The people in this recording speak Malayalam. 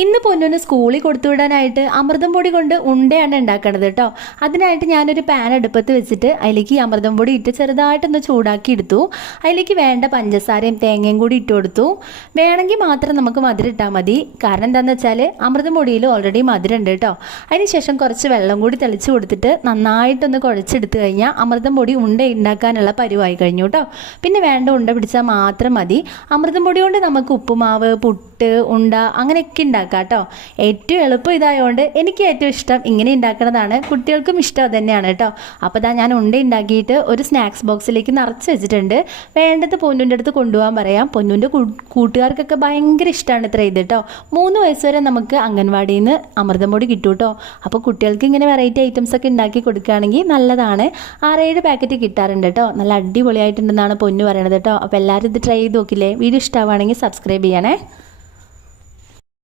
ഇന്ന് പൊന്നുന് സ്കൂളിൽ കൊടുത്തു വിടാനായിട്ട് അമൃതം പൊടി കൊണ്ട് ഉണ്ടയാണ് ഉണ്ടാക്കണത് കേട്ടോ അതിനായിട്ട് ഞാനൊരു പാൻ അടുപ്പത്ത് വെച്ചിട്ട് അതിലേക്ക് ഈ അമൃതം പൊടി ഇട്ട് ചെറുതായിട്ടൊന്ന് ചൂടാക്കി എടുത്തു. അതിലേക്ക് വേണ്ട പഞ്ചസാരയും തേങ്ങയും കൂടി ഇട്ട് കൊടുത്തു. വേണമെങ്കിൽ മാത്രം നമുക്ക് മധുരം ഇട്ടാൽ മതി. കാരണം എന്താണെന്ന് വെച്ചാൽ അമൃതം പൊടിയിൽ ഓൾറെഡി മധുരം ഉണ്ട് കേട്ടോ അതിനുശേഷം കുറച്ച് വെള്ളം കൂടി തെളിച്ച് കൊടുത്തിട്ട് നന്നായിട്ടൊന്ന് കുഴച്ചെടുത്ത് കഴിഞ്ഞാൽ അമൃതം പൊടി ഉണ്ട ഉണ്ടാക്കാനുള്ള പരിവായി കഴിഞ്ഞു കേട്ടോ പിന്നെ വേണ്ട ഉണ്ട പിടിച്ചാൽ മാത്രം മതി. അമൃതം പൊടി കൊണ്ട് നമുക്ക് ഉപ്പുമാവ് പുട്ട് ഉണ്ട അങ്ങനെയൊക്കെ ഉണ്ടാക്കാം കേട്ടോ. ഏറ്റവും എളുപ്പം ഇതായതുകൊണ്ട് എനിക്ക് ഏറ്റവും ഇഷ്ടം ഇങ്ങനെ ഉണ്ടാക്കുന്നതാണ് കുട്ടികൾക്കും ഇഷ്ടം തന്നെയാണ് കേട്ടോ. അപ്പോൾ ഇതാ ഞാൻ ഉണ്ട ഉണ്ടാക്കിയിട്ട് ഒരു സ്നാക്സ് ബോക്സിലേക്ക് നിറച്ച് വെച്ചിട്ടുണ്ട്. വേണ്ടത് പൊന്നുന്റെ അടുത്ത് കൊണ്ടുപോകാൻ പറയാം. പൊന്നുന്റെ കൂട്ടുകാർക്കൊക്കെ ഭയങ്കര ഇഷ്ടമാണ് ഇത്ര ഇത് കേട്ടോ. മൂന്ന് വയസ്സ് വരെ നമുക്ക് അംഗൻവാടിയിൽ നിന്ന് അമൃതം പൊടി കിട്ടും കേട്ടോ. അപ്പോൾ കുട്ടികൾക്ക് ഇങ്ങനെ വെറൈറ്റി ഐറ്റംസ് ഒക്കെ ഉണ്ടാക്കി കൊടുക്കുകയാണെങ്കിൽ നല്ലതാണ്. ആറേഴ് പാക്കറ്റ് കിട്ടാറുണ്ട് കേട്ടോ. നല്ല അടിപൊളിയായിട്ടുണ്ടെന്നാണ് പൊന്നു പറയണത് കേട്ടോ. അപ്പോൾ എല്ലാവരും ഇത് ട്രൈ ചെയ്ത് നോക്കില്ലേ? വീഡിയോ ഇഷ്ടമാവുകയാണെങ്കിൽ സബ്സ്ക്രൈബ് ചെയ്യണേ.